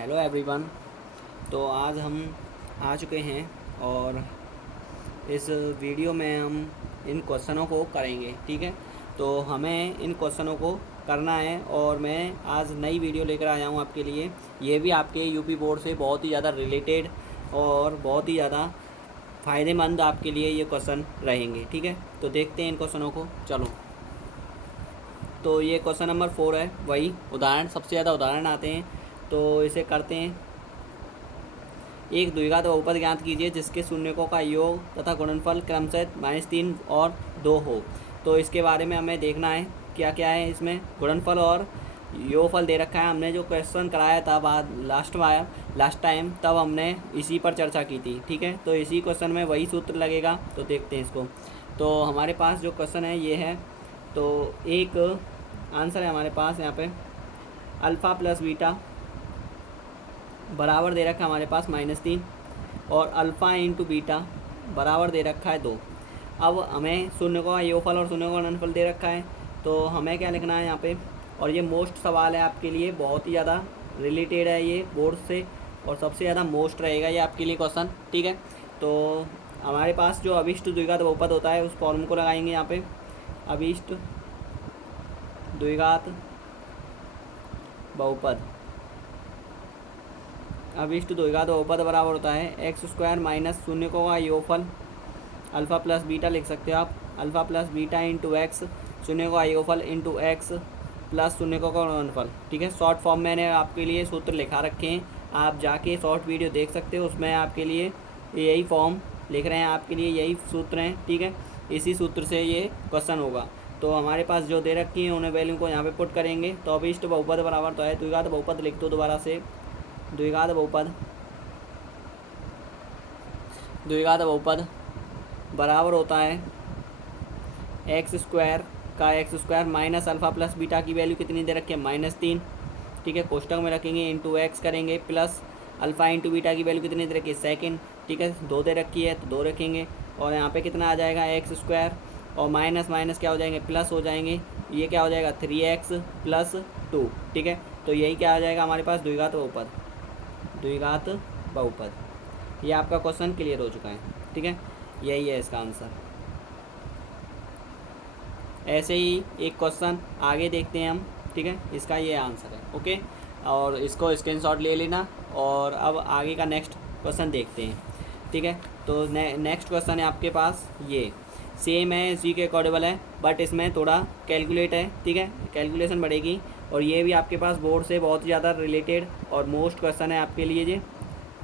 Hello everyone. तो आज हम आ चुके हैं और इस वीडियो में हम इन क्वेश्चनों को करेंगे। ठीक है, तो हमें इन क्वेश्चनों को करना है और मैं आज नई वीडियो लेकर आया हूँ आपके लिए। ये भी आपके यूपी बोर्ड से बहुत ही ज़्यादा रिलेटेड और बहुत ही ज़्यादा फ़ायदेमंद आपके लिए ये क्वेश्चन रहेंगे। ठीक है, तो देखते हैं इन क्वेश्चनों को। चलो, तो ये क्वेश्चन नंबर 4 है। वही उदाहरण, सबसे ज़्यादा उदाहरण आते हैं, तो इसे करते हैं। एक द्विघात बहुपद ज्ञात कीजिए जिसके शून्यकों का योग तथा गुणनफल क्रमशः -3 और 2 हो। तो इसके बारे में हमें देखना है क्या क्या है इसमें। गुणनफल और योगफल दे रखा है। हमने जो क्वेश्चन कराया था बाद लास्ट टाइम, तब हमने इसी पर चर्चा की थी। ठीक है, तो इसी क्वेश्चन में वही सूत्र लगेगा। तो देखते हैं इसको। तो हमारे पास जो क्वेश्चन है ये है। तो एक आंसर है हमारे पास यहाँ पे, अल्फ़ा प्लस बीटा बराबर दे रखा है हमारे पास -3 और अल्फ़ा इंटू बीटा बराबर दे रखा है 2। अब हमें शून्य का योगफल और शून्य का गुणनफल दे रखा है, तो हमें क्या लिखना है यहाँ पे। और ये मोस्ट सवाल है आपके लिए, बहुत ही ज़्यादा रिलेटेड है ये बोर्ड से और सबसे ज़्यादा मोस्ट रहेगा ये आपके लिए क्वेश्चन। ठीक है, तो हमारे पास जो अभिष्ट द्विघात बहुपद होता है उस फॉर्म को लगाएंगे यहाँ पे। अभिष्ट द्विघात बहुपद, अभिष्ट द्विघात बहुपद बराबर होता है एक्स स्क्वायर माइनस शून्य का योगफल अल्फ़ा प्लस बीटा लिख सकते हो आप। Alpha plus beta into x, शून्य का योगफल इंटू एक्स प्लस शून्य का गुणनफल। ठीक है, शॉर्ट फॉर्म मैंने आपके लिए सूत्र लिखा रखे हैं, आप जाके शॉर्ट वीडियो देख सकते हो, उसमें आपके लिए यही फॉर्म लिख रहे हैं, आपके लिए यही सूत्र हैं। ठीक है, इसी सूत्र से ये क्वेश्चन होगा। तो हमारे पास जो दे रखी है उन्हें वैल्यू को यहाँ पे पुट करेंगे। तो अभिष्ट बहुपद बराबर तो है, द्विघात बहुपद लिख दो दोबारा से। द्विघात बहुपद बराबर होता है x square minus alpha plus beta की वैल्यू कितनी दे रखी है, -3। ठीक है, कोष्टक में रखेंगे, इंटू एक्स करेंगे, प्लस अल्फ़ा इंटू बीटा की वैल्यू कितनी दे रखी है, सेकेंड। ठीक है, 2 दे रखी है तो 2 रखेंगे और यहाँ पे कितना आ जाएगा एक्स स्क्वायर और माइनस माइनस क्या हो जाएंगे, प्लस हो जाएंगे। ये क्या हो जाएगा 3x प्लस 2। ठीक है, तो यही क्या आ जाएगा हमारे पास, द्विघात बहुपद। ये आपका क्वेश्चन क्लियर हो चुका है। ठीक है, यही है इसका आंसर। ऐसे ही एक क्वेश्चन आगे देखते हैं हम। ठीक है, इसका ये आंसर है। ओके, और इसको स्क्रीनशॉट ले लेना और अब आगे का नेक्स्ट क्वेश्चन देखते हैं। ठीक है, तो नेक्स्ट क्वेश्चन है आपके पास, ये सेम है, इसी के अकॉर्डेबल है, बट इसमें थोड़ा कैलकुलेट है। ठीक है, कैलकुलेशन बढ़ेगी और ये भी आपके पास बोर्ड से बहुत ज़्यादा रिलेटेड और मोस्ट क्वेश्चन है आपके लिए, ये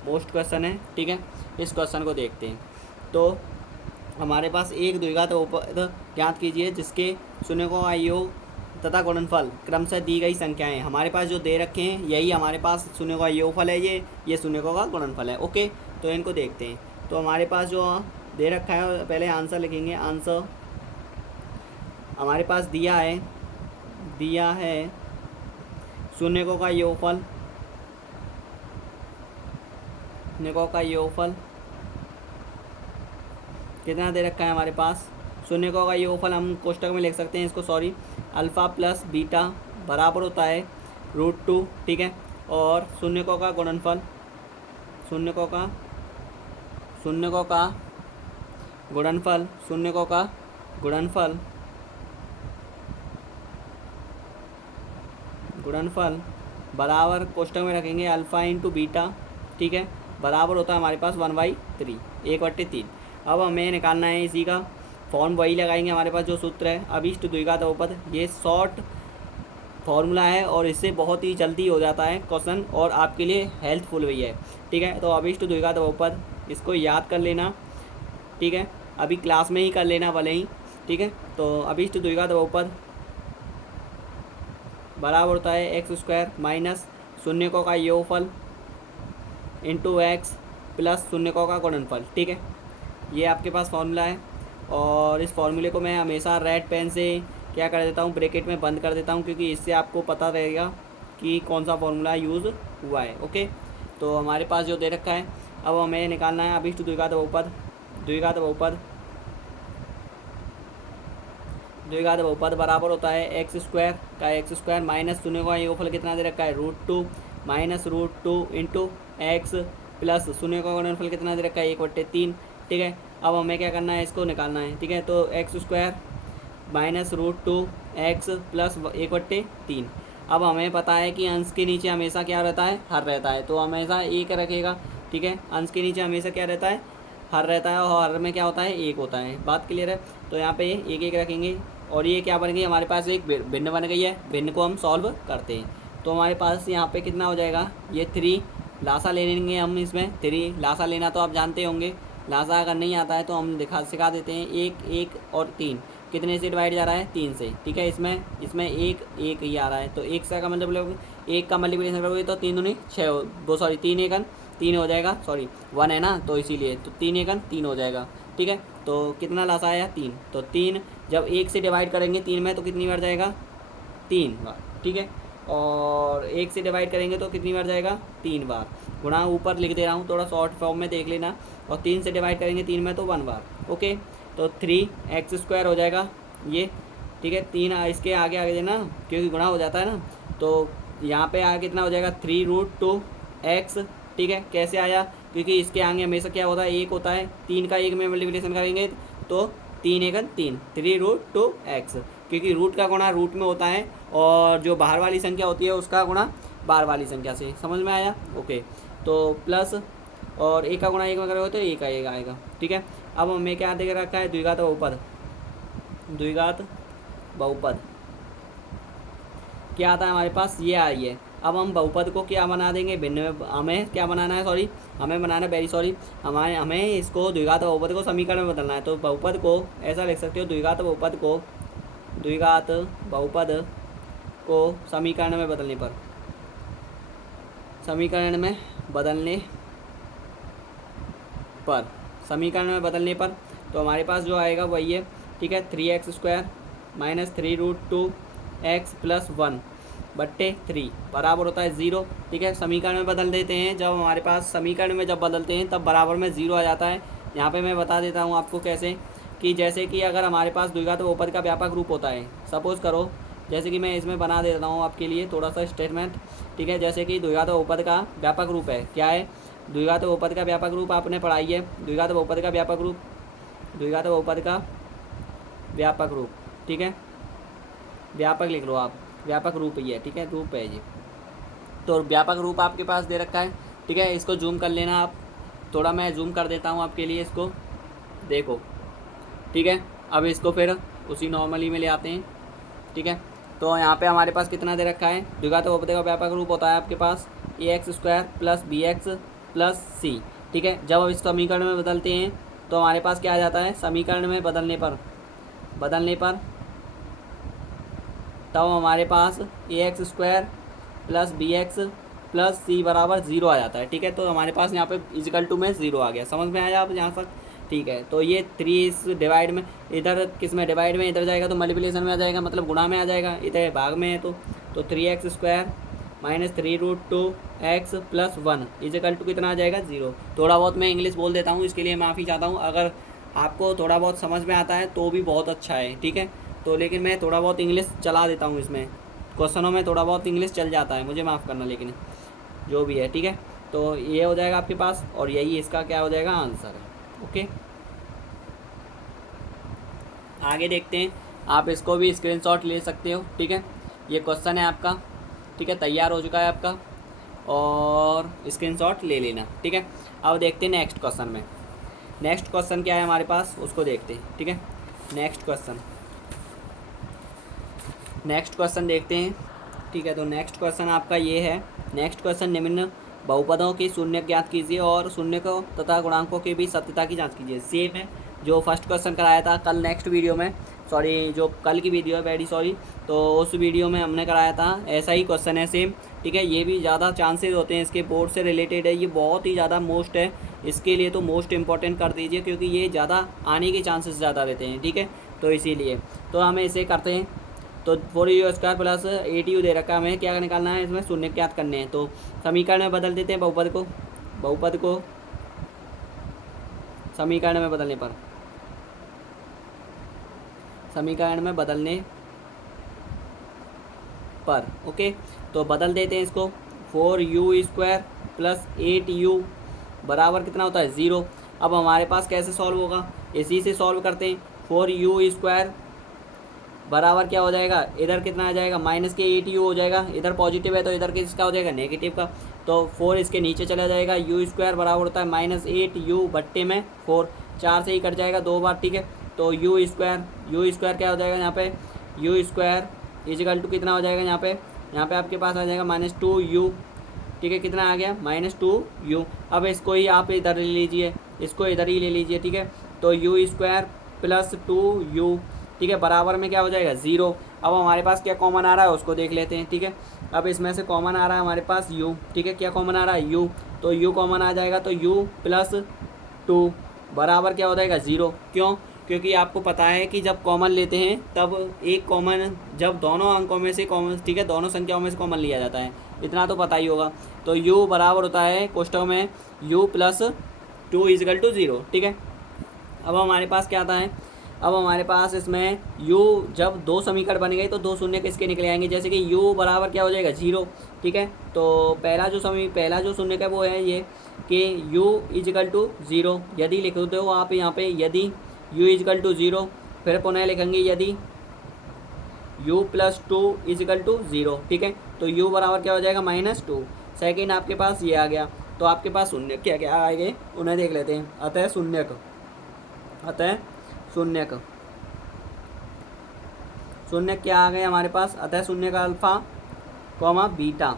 मोस्ट क्वेश्चन है। ठीक है, इस क्वेश्चन को देखते हैं। तो हमारे पास एक द्विघात बहुपद ज्ञात कीजिए जिसके शून्यकों का योग तथा गुणनफल क्रमशः दी गई संख्याएं। हमारे पास जो दे रखे हैं यही हमारे पास शून्यों का योगफल है, ये शून्यकों का गुणनफल है। ओके, तो इनको देखते हैं। तो हमारे पास जो दे रखा है, पहले आंसर लिखेंगे। आंसर हमारे पास दिया है शून्यकों का योगफल, शून्यकों का योगफल कितना दे रखा है हमारे पास। शून्यकों का योगफल हम कोष्टक में लिख सकते हैं इसको, सॉरी, अल्फ़ा प्लस बीटा बराबर होता है √2। ठीक है, और शून्यकों का गुणनफल, शून्यकों का गुणनफल बराबर कोष्टक में रखेंगे अल्फ़ा इंटू बीटा। ठीक है, बराबर होता है हमारे पास 1/3, 1/3। अब हमें निकालना है इसी का फॉर्म, वही लगाएंगे हमारे पास जो सूत्र है अभिष्ट द्विघात बहुपद। ये शॉर्ट फॉर्मूला है और इससे बहुत ही जल्दी हो जाता है क्वेश्चन और आपके लिए हेल्पफुल भी है। ठीक है, तो अभिष्ट द्विघात बहुपद इसको याद कर लेना। ठीक है, अभी क्लास में ही कर लेना भले ही। ठीक है, तो अभिष्ट द्विघात बहुपद बराबर होता है एक्स स्क्वायर माइनस शून्यकों का योगफल इंटू एक्स प्लस शून्यकों का गुणनफल। ठीक है, ये आपके पास फॉर्मूला है और इस फॉर्मूले को मैं हमेशा रेड पेन से क्या कर देता हूँ, ब्रैकेट में बंद कर देता हूँ, क्योंकि इससे आपको पता रहेगा कि कौन सा फॉर्मूला यूज़ हुआ है। ओके, तो हमारे पास जो दे रखा है, अब हमें निकालना है अभिष्ट द्विघात बहुपद बराबर होता है एक्स स्क्वायर माइनस शून्य का योगफल कितना दे रखा है √2 -√2 इंटू एक्स प्लस शून्य का गुणनफल कितना दे रखा है 1/3। ठीक है, अब हमें क्या करना है, इसको निकालना है। ठीक है, तो x² -√2 एक्स प्लस 1/3। अब हमें पता है कि अंश के नीचे हमेशा क्या रहता है, हर रहता है, तो हमेशा एक रखेगा। ठीक है, अंश के नीचे हमेशा क्या रहता है, हर रहता है, और हर में क्या होता है, एक होता है। बात क्लियर है। तो यहाँ पे एक एक रखेंगे और ये क्या बन गई हमारे पास, एक भिन्न बन गई है। भिन्न को हम सॉल्व करते हैं तो हमारे पास यहाँ पे कितना हो जाएगा, ये 3 लासा ले लेंगे हम। इसमें 3 लासा लेना तो आप जानते होंगे, लासा अगर नहीं आता है तो हम सिखा देते हैं। 1 1 और 3 कितने से डिवाइड जा रहा है, 3 से। ठीक है, इसमें 1 1 ही आ रहा है, तो 1 से का मतलब 1 का मल्टीप्लिकेशन करोगे तो 3 दूनी 6 वो सॉरी 3 1 3 हो जाएगा, सॉरी 1 है ना, तो इसीलिए तो 3 1 3 हो जाएगा। ठीक है, तो कितना लासा आया, 3। तो 3 जब 1 से डिवाइड करेंगे 3 में तो कितनी बार जाएगा, 3 बार। ठीक है, और 1 से डिवाइड करेंगे तो कितनी बार जाएगा, 3 बार। गुणा ऊपर लिख दे रहा हूँ, थोड़ा शॉर्ट फॉर्म में देख लेना। और 3 से डिवाइड करेंगे 3 में तो 1 बार। ओके, तो 3x² हो जाएगा ये। ठीक है, 3 इसके आगे आगे देना क्योंकि गुणा हो जाता है ना, तो यहाँ पे आगे कितना हो जाएगा, 3√2x। ठीक है, कैसे आया, क्योंकि इसके आगे हमेशा क्या होता है, 1 होता है। 3 का 1 में मल्टीप्लिकेशन करेंगे तो 3 1 3 3√2x, क्योंकि रूट का गुणा रूट में होता है और जो बाहर वाली संख्या होती है उसका गुणा बाहर वाली संख्या से। समझ में आया। ओके, तो प्लस और 1 का गुणा 1 में करोगे तो 1 का 1 आएगा। ठीक है, अब हमें क्या दे रखा है, द्विघात बहुपद। द्विघात बहुपद क्या आता है हमारे पास, ये आई है। अब हम बहुपद को क्या बना देंगे, भिन्न में। हमें क्या बनाना है, सॉरी हमें बनाना हमें इसको द्विघात बहुपद को समीकरण में बदलना है। तो बहुपद को ऐसा लिख सकते हो, द्विघात बहुपद को समीकरण में बदलने पर तो हमारे पास जो आएगा वही है। ठीक है, 3x² -3√2 x प्लस 1/3 बराबर होता है 0। ठीक है, समीकरण में बदल देते हैं। जब हमारे पास समीकरण में जब बदलते हैं तब बराबर में 0 आ जाता है। यहाँ पे मैं बता देता हूँ आपको कैसे, कि जैसे कि अगर हमारे पास द्विघात बहुपद का व्यापक रूप होता है, सपोज़ करो, जैसे कि मैं इसमें बना देता हूँ आपके लिए थोड़ा सा स्टेटमेंट। ठीक है, जैसे कि द्विघात बहुपद का व्यापक रूप है, क्या है, द्विघात बहुपद का व्यापक रूप आपने पढ़ाई है। द्विघात बहुपद का व्यापक रूप, ठीक है, व्यापक लिख लो आप, व्यापक रूप ही है। ठीक है, रूप है ये, तो व्यापक रूप आपके पास दे रखा है। ठीक है, इसको जूम कर लेना आप, थोड़ा मैं जूम कर देता हूँ आपके लिए, इसको देखो। ठीक है, अब इसको फिर उसी नॉर्मली में ले आते हैं। ठीक है, तो यहाँ पे हमारे पास कितना दे रखा है, द्विघात बहुपद का व्यापक रूप होता है आपके पास ax² + bx + c। ठीक है, जब अब इस समीकरण में बदलते हैं तो हमारे पास क्या आ जाता है, समीकरण में बदलने पर तब हमारे पास ax² + bx + c बराबर 0 आ जाता है। ठीक है, तो हमारे पास यहाँ पे = में 0 आ गया। समझ में आया आप यहाँ तक। ठीक है, तो ये 3 इस डिवाइड में, इधर किस में डिवाइड में, इधर जाएगा तो मल्टीप्लिकेशन में आ जाएगा, मतलब गुणा में आ जाएगा। इधर भाग में है तो 3x² -3√2 x + 1 = कितना आ जाएगा, 0। थोड़ा बहुत मैं इंग्लिश बोल देता हूँ, इसके लिए माफ़ी चाहता हूँ। अगर आपको थोड़ा बहुत समझ में आता है तो भी बहुत अच्छा है। ठीक है, तो लेकिन मैं थोड़ा बहुत इंग्लिश चला देता हूँ इसमें, क्वेश्चनों में थोड़ा बहुत इंग्लिश चल जाता है, मुझे माफ़ करना, लेकिन जो भी है। ठीक है, तो ये हो जाएगा आपके पास, और यही इसका क्या हो जाएगा, आंसर है। ओके, आगे देखते हैं। आप इसको भी स्क्रीनशॉट ले सकते हो। ठीक है, ये क्वेश्चन है आपका। ठीक है, तैयार हो चुका है आपका, और स्क्रीनशॉट ले लेना। ठीक है, अब देखते हैं नेक्स्ट क्वेश्चन में। नेक्स्ट क्वेश्चन क्या है हमारे पास, उसको देखते हैं। ठीक है, नेक्स्ट क्वेश्चन देखते हैं। ठीक है, तो नेक्स्ट क्वेश्चन आपका ये है। नेक्स्ट क्वेश्चन, निम्न बहुपदों की शून्य ज्ञात कीजिए और शून्य को तथा गुणांकों के बीच सत्यता की जांच कीजिए। सेम है जो फर्स्ट क्वेश्चन कराया था कल नेक्स्ट वीडियो में, सॉरी जो कल की वीडियो है, वेरी सॉरी, तो उस वीडियो में हमने कराया था, ऐसा ही क्वेश्चन है सेम। ठीक है, ये भी ज़्यादा चांसेस होते हैं, इसके बोर्ड से रिलेटेड है, ये बहुत ही ज़्यादा मोस्ट है, इसके लिए तो मोस्ट इंपॉर्टेंट कर दीजिए, क्योंकि ये ज़्यादा आने के चांसेस ज़्यादा रहते हैं। ठीक है, तो इसीलिए तो हमें इसे करते हैं। तो 4u² + 8u दे रखा है, हमें क्या निकालना है, इसमें शून्य ज्ञात करने हैं। तो समीकरण में बदल देते हैं बहुपद को समीकरण में बदलने पर ओके, तो बदल देते हैं इसको। 4u² प्लस 8u बराबर कितना होता है 0। अब हमारे पास कैसे सॉल्व होगा, इसी से सॉल्व करते हैं। 4u² बराबर क्या हो जाएगा, इधर कितना आ जाएगा माइनस के 8u हो जाएगा, इधर पॉजिटिव है तो इधर किसका हो जाएगा नेगेटिव का, तो 4 इसके नीचे चला जाएगा। u² बराबर होता है -8u बट्टे में 4, 4 से ही कट जाएगा 2 बार, ठीक है। तो u² क्या हो जाएगा यहाँ पे, u² इजिकल टू कितना हो जाएगा यहाँ पे आपके पास आ जाएगा -2u, ठीक है। कितना आ गया -2u। अब इसको ही आप इधर ले लीजिए, इसको इधर ही ले लीजिए, ठीक है। तो u² प्लस 2u, ठीक है, बराबर में क्या हो जाएगा 0। अब हमारे पास क्या कॉमन आ रहा है उसको देख लेते हैं, ठीक है। अब इसमें से कॉमन आ रहा है हमारे पास u, ठीक है। क्या कॉमन आ रहा है u, तो u कॉमन आ जाएगा, तो u प्लस 2 बराबर क्या हो जाएगा 0। क्यों, क्योंकि आपको पता है कि जब कॉमन लेते हैं तब एक कॉमन, जब दोनों अंकों में से कॉमन, ठीक है, दोनों संख्याओं में से कॉमन लिया जाता है, इतना तो पता ही होगा। तो u बराबर होता है कोष्टक में u प्लस 2 इजिकल टू 0, ठीक है। अब हमारे पास क्या आता है, अब हमारे पास इसमें u जब 2 समीकरण बन गए तो 2 शून्य किसके निकले आएंगे, जैसे कि u बराबर क्या हो जाएगा 0, ठीक है। तो पहला जो शून्य का वो है ये कि u इजिकल टू 0, यदि लिख दो हो आप यहाँ पे, यदि u इजिकल टू 0, फिर पुनः लिखेंगे यदि u प्लस 2 इजिकल टू 0, ठीक है। तो u बराबर क्या हो जाएगा -2। सेकेंड आपके पास ये आ गया, तो आपके पास शून्य क्या क्या आएंगे उन्हें देख लेते हैं। अतः शून्य क्या आ गए हमारे पास, अतः शून्य का अल्फ़ा कॉमा बीटा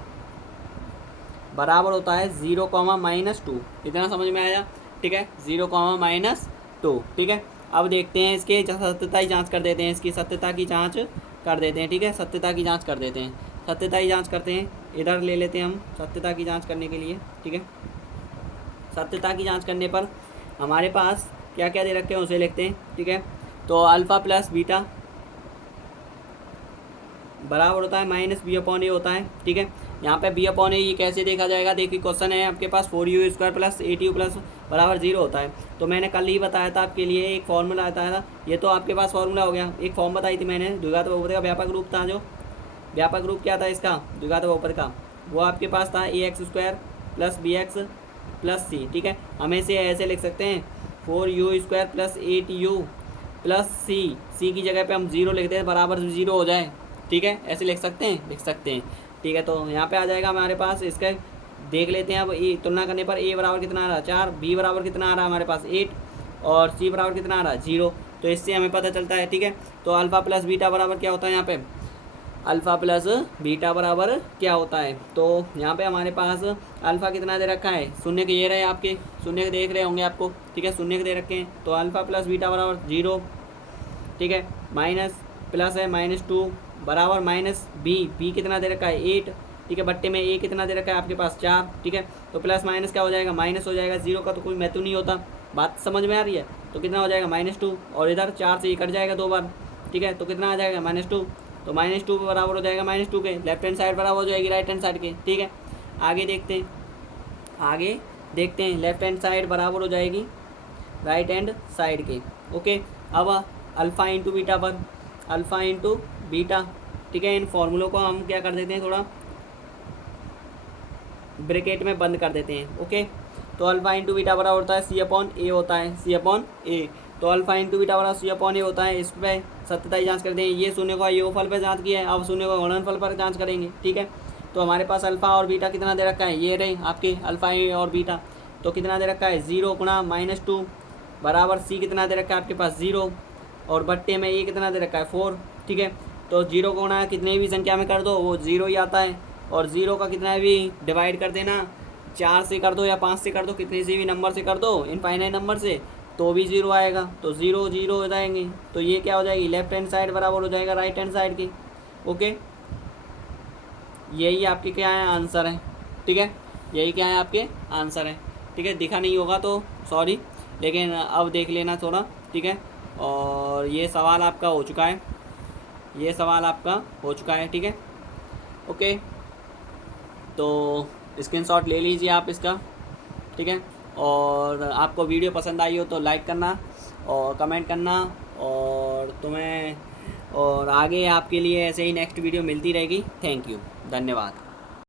बराबर होता है 0, -2। इतना समझ में आया, ठीक है, 0, -2, ठीक है। अब देखते हैं इसके सत्यता की जांच कर देते हैं, इसकी सत्यता की जांच कर देते हैं, ठीक है। सत्यता की जांच कर देते हैं, सत्यता की जांच करते हैं, इधर ले लेते हैं हम सत्यता की जांच करने के लिए, ठीक है। सत्यता की जांच करने पर हमारे पास क्या क्या दे रखे हैं उसे लिखते हैं, ठीक है। तो अल्फ़ा प्लस बीटा बराबर होता है -b/a होता है, ठीक है। यहाँ पे b/a ये कैसे देखा जाएगा, देखिए क्वेश्चन है आपके पास 4u² प्लस 8u प्लस बराबर 0 होता है। तो मैंने कल ही बताया था आपके लिए, एक फॉर्मूला आता था, ये तो आपके पास फॉर्मूला हो गया। एक फॉर्म बताई थी मैंने, द्विघात बहुपद का व्यापक रूप था, जो व्यापक रूप क्या था इसका द्विघात बहुपद का, वो आपके पास था ax² plus bx plus c, ठीक है। हम इसे ऐसे लिख सकते हैं 4u² plus 8u plus c की जगह पे हम 0 लिखते हैं, बराबर 0 हो जाए, ठीक है। ऐसे लिख सकते हैं, ठीक है। तो यहाँ पे आ जाएगा हमारे पास, इसका देख लेते हैं। अब तुलना करने पर a बराबर कितना आ रहा है 4, b बराबर कितना आ रहा है हमारे पास 8 और c बराबर कितना आ रहा है 0। तो इससे हमें पता चलता है, ठीक है। तो अल्फ़ा प्लस बीटा बराबर क्या होता है, यहाँ पे अल्फ़ा प्लस बीटा बराबर क्या होता है, तो यहाँ पे हमारे पास अल्फ़ा कितना दे रखा है, शून्य के ये रहे आपके, शून्य के देख रहे होंगे आपको, ठीक है, शून्य के दे रखे हैं। तो अल्फ़ा प्लस बीटा बराबर 0, ठीक है, माइनस प्लस है -2 बराबर -b कितना दे रखा है 8, ठीक है, बट्टे में a कितना दे रखा है आपके पास 4, ठीक है। तो प्लस माइनस क्या हो जाएगा, माइनस हो जाएगा, 0 का तो कोई महत्व नहीं होता, बात समझ में आ रही है। तो कितना हो जाएगा -2 और इधर 4 से ये कट जाएगा 2 बार, ठीक है। तो कितना आ जाएगा -2, तो -2 बराबर हो जाएगा -2 के, लेफ्ट हैंड साइड बराबर हो जाएगी राइट हैंड साइड के, ठीक है। आगे देखते हैं लेफ्ट हैंड साइड बराबर हो जाएगी राइट हैंड साइड के, ओके। अब अल्फ़ा इंटू बीटा पर अल्फ़ा इंटू बीटा, ठीक है। इन फॉर्मूलों को हम क्या कर देते हैं, थोड़ा ब्रैकेट में बंद कर देते हैं, ओके। तो अल्फ़ा इंटू बीटा बराबर होता है c/a होता है, c/a। तो अल्फ़ा इंटू बीटा बराबर c/a होता है। इस पर सत्यता की जाँच करते हैं, ये शून्य को योगफल पर जाँच किया है, अब शून्य को गुणनफल पर जाँच करेंगे, ठीक है। तो हमारे पास अल्फ़ा और बीटा कितना दे रखा है, ये रहे आपके अल्फ़ा और बीटा, तो कितना दे रखा है 0 गुणा -2 बराबर c कितना दे रखा है आपके पास 0 और बट्टे में ये कितना दे रखा है 4, ठीक है। तो 0 को गुणा कितने भी संख्या में कर दो वो 0 ही आता है, और 0 का कितना भी डिवाइड कर देना, 4 से कर दो या 5 से कर दो, कितने से भी नंबर से कर दो, इनफाइनाइट नंबर से, तो भी 0 आएगा। तो 0 0 हो जाएंगे, तो ये क्या हो जाएगी लेफ्ट हैंड साइड बराबर हो जाएगा राइट हैंड साइड की, ओके। यही आपके क्या है आंसर है, ठीक है, यही क्या है आपके आंसर है, ठीक है। दिखा नहीं होगा तो सॉरी, लेकिन अब देख लेना थोड़ा, ठीक है। और ये सवाल आपका हो चुका है, ठीक है, ओके। तो स्क्रीनशॉट ले लीजिए आप इसका, ठीक है। और आपको वीडियो पसंद आई हो तो लाइक करना और कमेंट करना, और आगे आपके लिए ऐसे ही नेक्स्ट वीडियो मिलती रहेगी। थैंक यू, धन्यवाद।